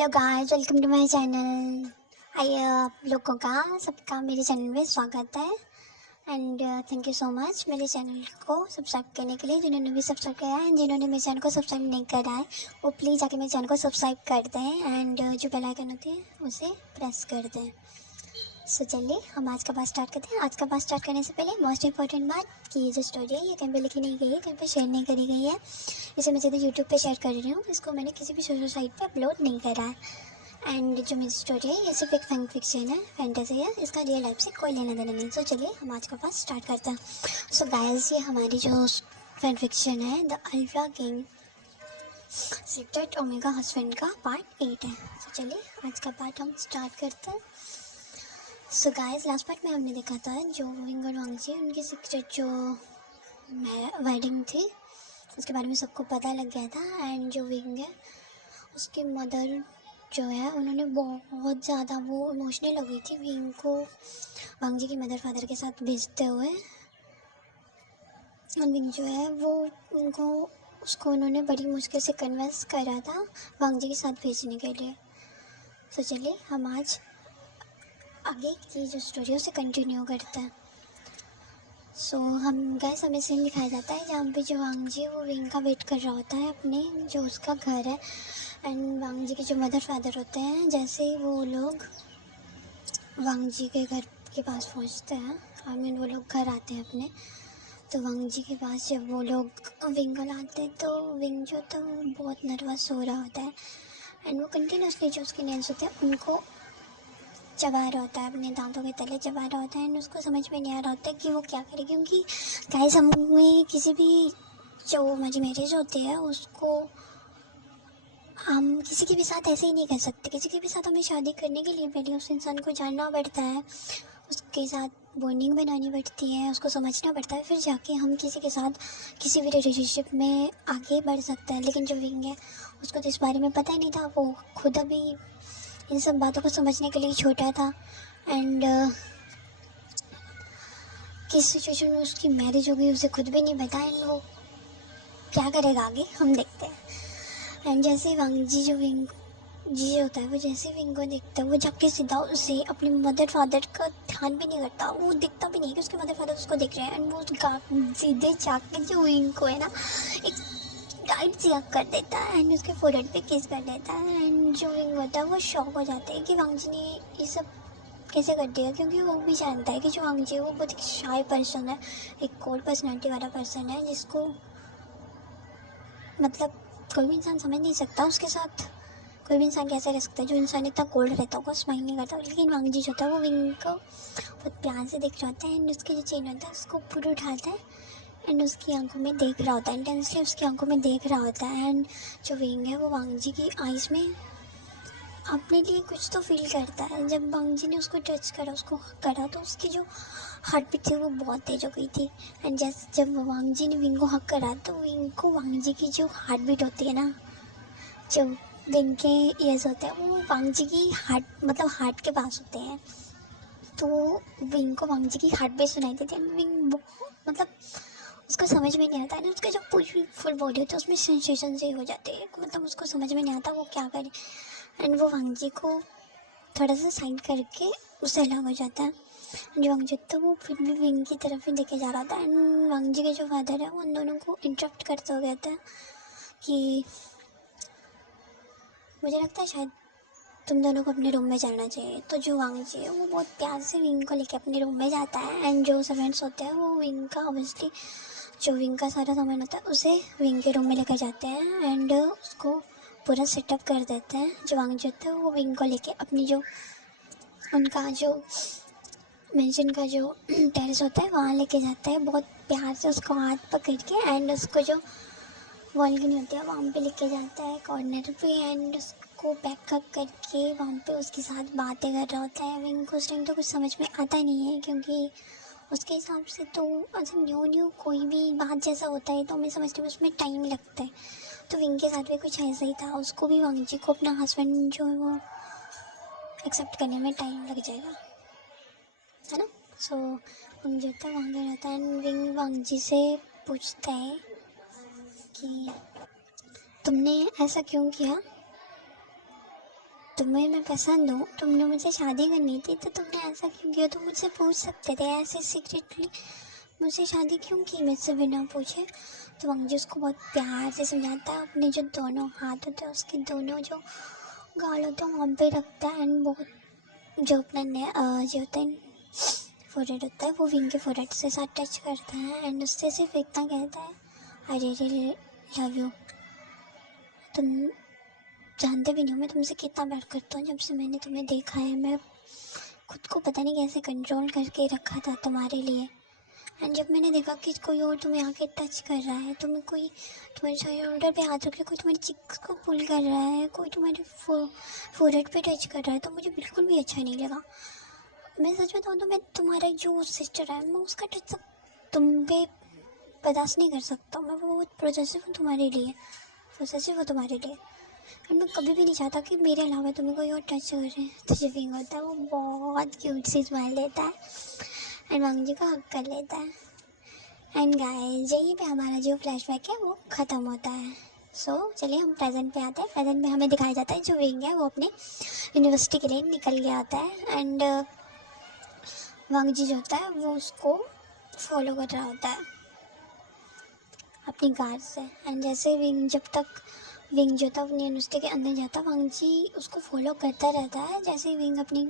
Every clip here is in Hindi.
Hello guys, welcome to my channel. आइए आप लोगों का सबका मेरे चैनल में स्वागत है and thank you so much मेरे चैनल को सब्सक्राइब करने के लिए। जिन्होंने भी सब्सक्राइब किया है एंड जिन्होंने मेरे चैनल को सब्सक्राइब नहीं करा है वो प्लीज़ आके मेरे चैनल को सब्सक्राइब कर दें एंड जो बेल आइकन होती है उसे प्रेस कर दें। सो चलिए हम आज का बात स्टार्ट करते हैं। आज का बात स्टार्ट करने से पहले मोस्ट इंपॉर्टेंट बात कि ये जो स्टोरी है ये कहीं पे लिखी नहीं गई है, कहीं पे शेयर नहीं करी गई है। इसे मैं सीधे यूट्यूब पे शेयर कर रही हूँ, इसको मैंने किसी भी सोशल साइट पे अपलोड नहीं करा है। एंड जो मेरी स्टोरी है ये सिर्फ एक फैन फिक्शन है, फैंटेसी है, इसका रियल लाइफ से कोई लेना देना नहीं। सो चलिए हम आज का बात स्टार्ट करते हैं। सो गाइस, ये हमारी जो फैन फिक्शन है the alpha king secret omega husband का पार्ट 8 है। सो चलिए आज का पार्ट हम स्टार्ट करते हैं। सो गाइस, लास्ट पार्ट में हमने देखा था जो विंग और वांगजी उनकी सीक्रेट जो वेडिंग थी उसके बारे में सबको पता लग गया था। एंड जो विंग है उसकी मदर जो है उन्होंने बहुत ज़्यादा वो इमोशनल हो गई थी विंग को वांगजी की मदर फादर के साथ भेजते हुए। और विंग जो है वो उसको उन्होंने बड़ी मुश्किल से कन्विंस करा था वांगजी के साथ भेजने के लिए। तो चलिए हम आज आगे की जो स्टोरी है उसे कंटिन्यू करते हैं। सो हमें सीन दिखाया जाता है जहाँ पे जो वांगजी वो विंग का वेट कर रहा होता है अपने जो उसका घर है। एंड वांगजी के जो मदर फादर होते हैं जैसे ही वो लोग वांगजी के घर के पास पहुँचते हैं, आई मीन वो लोग घर आते हैं अपने, तो वांगजी के पास जब वो लोग विंग को लाते हैं तो विंग जो होता है वो बहुत नर्वस हो रहा होता है। एंड वो कंटिन्यूसली जो उसके नेल्स होते हैं उनको चबा रहा होता है, अपने दांतों के तले चबा रहा होता है। एंड उसको समझ में नहीं आ रहा होता है कि वो क्या करे, क्योंकि गाइस हमें किसी भी जो हमारी मैरिज होती है उसको हम किसी के भी साथ ऐसे ही नहीं कर सकते। किसी के भी साथ हमें शादी करने के लिए पहले उस इंसान को जानना पड़ता है, उसके साथ बॉन्डिंग बनानी पड़ती है, उसको समझना पड़ता है, फिर जाके हम किसी के साथ किसी भी रिलेशनशिप में आगे बढ़ सकते हैं। लेकिन जो विंग है उसको तो इस बारे में पता ही नहीं था, वो खुद अभी इन सब बातों को समझने के लिए छोटा था। एंड किस सिचुएशन में उसकी मैरिज हो गई उसे खुद भी नहीं पता। एंड वो क्या करेगा आगे हम देखते हैं। एंड जैसे वांगजी जो विंग जी होता है वो जैसे विंग को देखता है वो जाके सीधा उसे अपने मदर फादर का ध्यान भी नहीं करता, वो दिखता भी नहीं कि उसके मदर फादर उसको देख रहे हैं। एंड वो सीधे जाके जो विंग को है ना एक टाइट सी हग कर देता है एंड उसके फोrehead पे किस कर देता है। एंड जो विंग होता है वो शॉक हो जाते हैं कि वांगजी ने ये सब कैसे कर दिया, क्योंकि वो भी जानता है कि जो वांगजी है वो बहुत ही शाय पर्सन है, एक कोल्ड पर्सनैलिटी वाला पर्सन है जिसको मतलब कोई भी इंसान समझ नहीं सकता उसके साथ। कोई भी इंसान कैसे रह सकता है जो इंसान इतना कोल्ड रहता है वो स्माइल नहीं करता। लेकिन वांगजी जो होता है वो विंग को बहुत प्यार से देख रहा होता है एंड उसके जो चेन होता है उसको पूरा उठाता है एंड उसकी आंखों में देख रहा होता है, इंटेंसली उसकी आंखों में देख रहा होता है। एंड जो विंग है वो वांगजी की आइज़ में अपने लिए कुछ तो फील करता है। जब वांगजी ने उसको टच करा, उसको करा, तो उसकी जो हार्ट बीट थी वो बहुत तेज हो गई थी। एंड जैसे जब वांगजी ने विंग को हक करा तो विंग को वांगजी की जो हार्ट बीट होती है ना, जो विंग के ईयर्स होते हैं वो वांगजी की हार्ट के पास होते हैं, तो विंग को वांगजी की हार्ट बीट सुनाई देती है। विंग उसको समझ में नहीं आता है ना, उसका जो पूरी फुल बॉडी होती है उसमें सेंसेशन से हो जाते हैं, मतलब उसको समझ में नहीं आता वो क्या करे। एंड वो वांगजी को थोड़ा सा साइड करके उससे अलग हो जाता है। जो वांगजी होता है वो फिर भी विंग की तरफ ही देखे जा रहा था। एंड वांगजी के जो फादर है वो उन दोनों को इंटरप्ट करते हुए कहता है कि मुझे लगता है शायद तुम दोनों को अपने रूम में चलना चाहिए। तो जो वांगजी है वो बहुत प्यार से विंग को लेके अपने रूम में जाता है। एंड जो सर्वेंट्स होते हैं वो विंग का ऑब्वियसली जो विंग का सारा सामान होता है उसे विंग के रूम में लेकर जाते हैं एंड उसको पूरा सेटअप कर देते हैं। जो वांगजी होता है वो विंग को लेके अपनी जो उनका जो मेंशन का जो टेरेस होता है वहाँ लेके जाता है, बहुत प्यार से उसको हाथ पकड़ के। एंड उसको जो बालकनी होती है वहाँ पे लेके जाता है कॉर्नर पे एंड उसको बैकअप करके वहाँ पे उसके साथ बातें कर रहा होता है। विंग को उस टाइम तो कुछ समझ में आता नहीं है, क्योंकि उसके हिसाब से तो अच्छा न्यू कोई भी बात जैसा होता है तो हमें समझने में उसमें टाइम लगता है। तो विंग के साथ भी कुछ ऐसा ही था, उसको भी वांगजी को अपना हस्बैंड जो है वो एक्सेप्ट करने में टाइम लग जाएगा, है ना। सो विंग जो होता है वहाँ रहता है एंड विंग वांगजी से पूछता है कि तुमने ऐसा क्यों किया। तुम्हें मैं पसंद हूँ, तुमने मुझसे शादी करनी थी, तो तुमने ऐसा क्यों किया? तुम मुझसे पूछ सकते थे ऐसे सीक्रेटली मुझसे शादी क्यों की मुझसे बिना पूछे? तो वांगजी उसको बहुत प्यार से समझाता है, अपने जो दोनों हाथ होते हैं उसके दोनों जो गाल होते हैं वहाँ पे रखता है, एंड बहुत जो अपना जो होता है फोरहेड होता है वो विंग के फोरहेड से साथ टच करता है, एंड उससे सिर्फ इतना कहता है, आई रियली लव यू। तुम जानते भी नहीं हो मैं तुमसे कितना प्यार करता हूँ। जब से मैंने तुम्हें देखा है मैं खुद को पता नहीं कैसे कंट्रोल करके रखा था तुम्हारे लिए, एंड जब मैंने देखा कि कोई और तुम्हें आके टच कर रहा है, तुम्हें कोई तुम्हारे शोल्डर पे हाथ रख के कोई तुम्हारी चिक्स को पुल कर रहा है, कोई तुम्हारे फोरहेड पे टच कर रहा है, तो मुझे बिल्कुल भी अच्छा नहीं लगा। मैं सच बताऊँ तो मैं तुम्हारा जो सिस्टर है मैं उसका टच तुम पे बर्दाश्त नहीं कर सकता। मैं बहुत पॉसेसिव हूँ तुम्हारे लिए, पॉसेसिव हूँ तुम्हारे लिए, एंड मैं कभी भी नहीं चाहता कि मेरे अलावा तुम्हें कोई और टच करे। तो जो विंग होता है वो बहुत क्यूट सी स्माइल देता है एंड वांगजी का हक कर लेता है। एंड गाइस यहीं पे हमारा जो फ्लैशबैक है वो ख़त्म होता है। सो चलिए हम प्रेजेंट पे आते हैं। प्रेजेंट में हमें दिखाया जाता है जो विंग है वो अपने यूनिवर्सिटी के लिए निकल गया होता है, एंड वांगजी जो होता है वो उसको फॉलो कर रहा होता है अपनी कार से। एंड जैसे विंग विंग जो था अपनी यूनिवर्सिटी के अंदर जाता वांगजी उसको फॉलो करता रहता है। जैसे विंग अपनी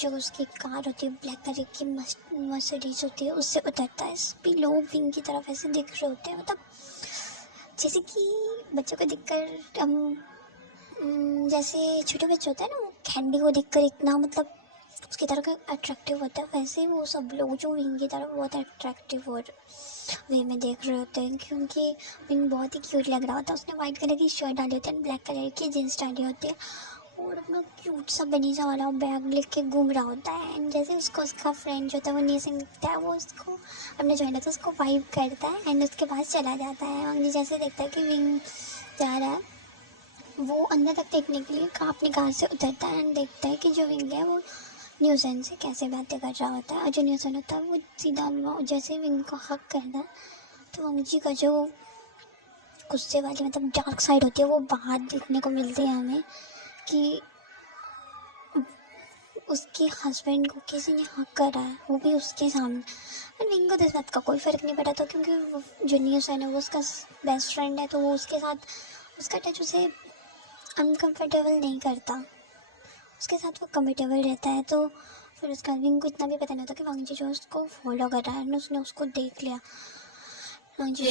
जो उसकी कार होती है ब्लैक कलर की मर्सिडीज होती है उससे उतरता है, सभी लोग विंग की तरफ ऐसे दिख रहे होते हैं, मतलब जैसे कि बच्चों को दिखकर हम जैसे छोटे बच्चे होते हैं ना वो कैंडी को देखकर इतना मतलब उसकी तरफ अट्रैक्टिव होता है, वैसे ही वो सब लोग जो विंग की तरफ बहुत अट्रैक्टिव और वे में देख रहे होते हैं, क्योंकि विंग बहुत ही क्यूट लग रहा होता है। उसने वाइट कलर की शर्ट डाली होती है, ब्लैक कलर की जीन्स डाली होती है और अपना क्यूट सा बनी सा वाला बैग लेके घूम रहा होता है। एंड जैसे उसको उसका फ्रेंड जो होता है वो नीचे दिखता है, वो उसको अपने जो है तो उसको वाइब करता है एंड उसके पास चला जाता है। वांगजी जैसे देखता है कि विंग जा रहा है वो अंदर तक देखने के लिए अपनी कार से उतरता है एंड देखता है कि जो विंग है वो न्यूज़न से कैसे बातें कर रहा होता है, और जो न्यूज़न होता है वो सीधा जैसे विंग को हक करता है तो वांगजी का जो गुस्से वाली मतलब डार्क साइड होती है वो बाहर देखने को मिलती है हमें, कि उसके हस्बैंड को किसी ने हक करा है वो भी उसके सामने। और विंग को तो इस बात का कोई फ़र्क नहीं पड़ा था, क्योंकि वो जो न्यूज़न है वो उसका बेस्ट फ्रेंड है, तो वो उसके साथ उसका टच उसे अनकम्फर्टेबल नहीं करता, उसके साथ वो कम्फर्टेबल रहता है। तो फिर उसका विंग को इतना भी पता नहीं होता कि वांगजी जो उसको फॉलो कर रहा है, उसने उसको देख लिया। वांगजी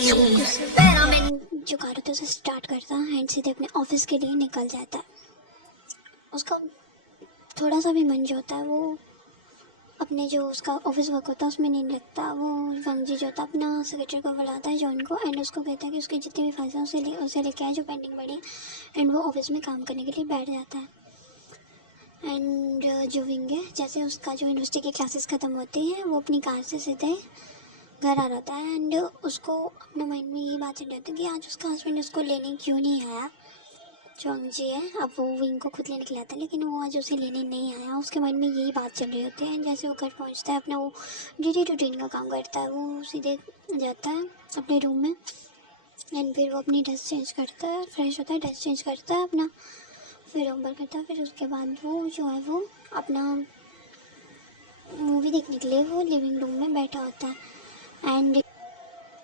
जो कार होता है उसे स्टार्ट करता है एंड सीधे अपने ऑफिस के लिए निकल जाता है। उसका थोड़ा सा भी मन जो होता है वो अपने जो उसका ऑफिस वर्क होता है उसमें नहीं लगता। वो वांगजी जो होता है अपना सेक्रेटरी को बुलाता है जॉन को एंड उसको कहता है कि उसके जितने भी फाइल्स हैं उसे लेके आए जो पेंडिंग पड़ी है, एंड वो ऑफिस में काम करने के लिए बैठ जाता है। एंड जो विंग है जैसे उसका जो यूनिवर्सिटी की क्लासेस ख़त्म होती हैं वो अपनी कार से सीधे घर आ रहा है एंड उसको अपने माइंड में ये बात चल रही होती है कि आज उसका हस्बैंड उसको लेने क्यों नहीं आया। जो वांगजी है अब वो विंग को खुद लेने के लिए आता है लेकिन वो आज उसे लेने नहीं आया, उसके माइंड में यही बात चल रही होती है। एंड जैसे वो घर पहुंचता है अपना वो डेली रूटीन का काम करता है, वो सीधे जाता है अपने रूम में एंड फिर वो अपनी ड्रेस चेंज करता है, फ्रेश होता है, ड्रेस चेंज करता है अपना, फिर होमवर्क करता है। फिर उसके बाद वो जो है वो अपना मूवी देखने के लिए वो लिविंग रूम में बैठा होता है। एंड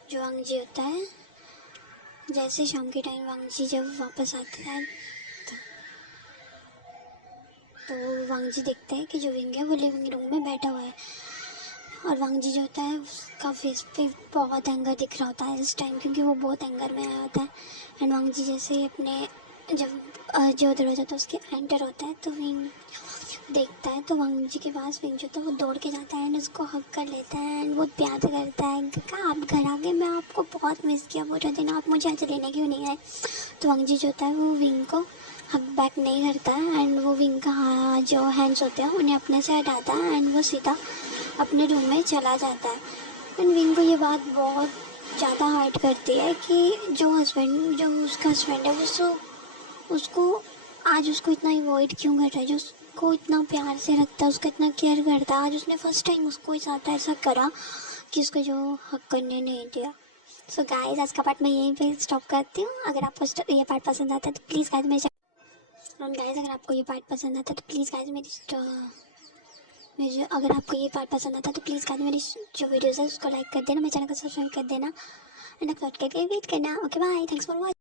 जो वांगजी होता है जैसे शाम के टाइम वांगजी जब वापस आता है तो वांगजी देखते हैं कि जो विंग है वो लिविंग रूम में बैठा हुआ है, और वांगजी जो होता है उसका फेस पे बहुत एंगर दिख रहा होता है इस टाइम, क्योंकि वो बहुत एंगर में आया होता है। एंड वांगजी जैसे अपने जब जो दरवाजा था उसके एंटर होता है तो विंग देखता है तो वांगजी के पास विंग जो था वो दौड़ के जाता है एंड उसको हक कर लेता है एंड बहुत प्यार करता है कि आप घर आ गए, मैं आपको बहुत मिस किया पूरा दिन, आप मुझे आज लेने क्यों नहीं आए। तो वांगजी जो होता है वो विंग को हक बैक नहीं करता है एंड वो विंग का जो हैंड्स होते हैं उन्हें अपने से हटाता है एंड वो सीधा अपने रूम में चला जाता है। एंड विंग को ये बात बहुत ज़्यादा हर्ट करती है कि जो उसका हस्बैंड है उसको आज उसको इतना अवॉइड क्यों कर रहा है, जो उसको इतना प्यार से रखता है, उसका इतना केयर करता है, आज उसने फर्स्ट टाइम उसको ऐसा करा कि उसको जो हक करने नहीं दिया। सो गाइस आज का पार्ट मैं यहीं पे स्टॉप करती हूँ। अगर आपको ये पार्ट पसंद आता है तो प्लीज़ गाइस मेरे एंड गाइस अगर आपको ये पार्ट पसंद आता तो प्लीज़ गाइस अगर आपको ये पार्ट पसंद आता तो प्लीज़ गाइस मेरी जो वीडियोज़ है उसको लाइक कर देना, मेरे चैनल को सब्सक्राइब कर देना एंड अपलोड करके वेट करना। Okay bye, thanks for watching.